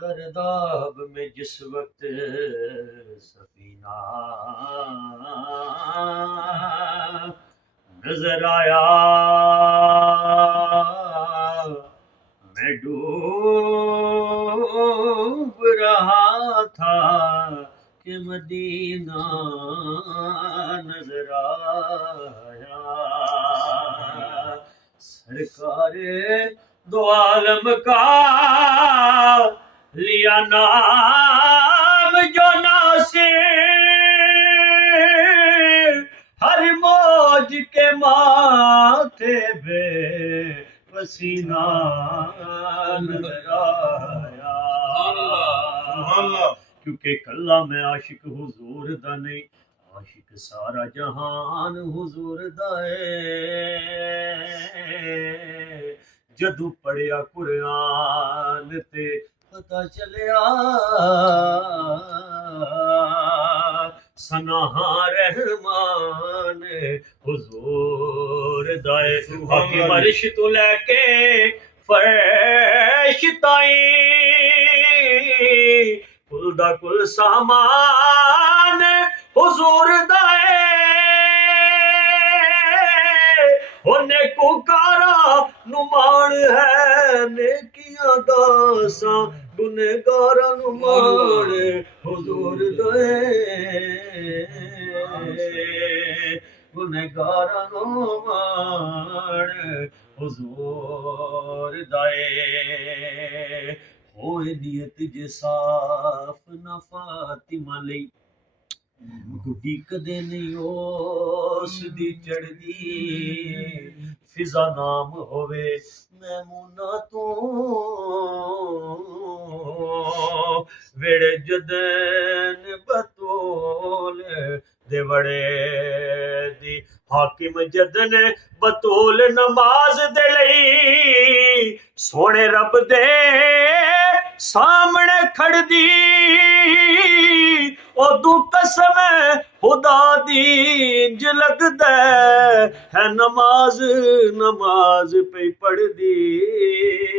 गर्दाब में जिस वक्त सफीना नजर आया, मैं डूब रहा था कि मदीना नजर आया। सरकारे दो आलम का लिया नाम जो नासिर, हर मौज के माथे पे पसीना नजर आया। क्योंकि कल्ला मैं आशिक हुजूर दा नहीं, आशिक सारा जहान हुजूर दा है। जदू पढ़िया कुरान ते पता चलिया सनाहा रहमान हुजूर दाए। हाकिम अर्श तो लेके फर्श ताई कुल दा कुल सामान हुजूर दाए। होने को कारा नुमान है नेकियां दासा, गुनहगारा नुमान हुजूर दे, गुनहगारा नुमान हुजूर दाए। होए नियत जे साफ ना फातिमा लई, गुड्डी कदे नहीं उस दी चढ़दी, फिजा नाम होवे मैमूना तो वेड़े जदन बतूल दे वड़े दी। हाकिम जदन बतूल नमाज दे लई सोने रब दे सामने खड़दी, ओदू कसम खुदा दी इंज लगदा है नमाज नमाज पे पढ़दी।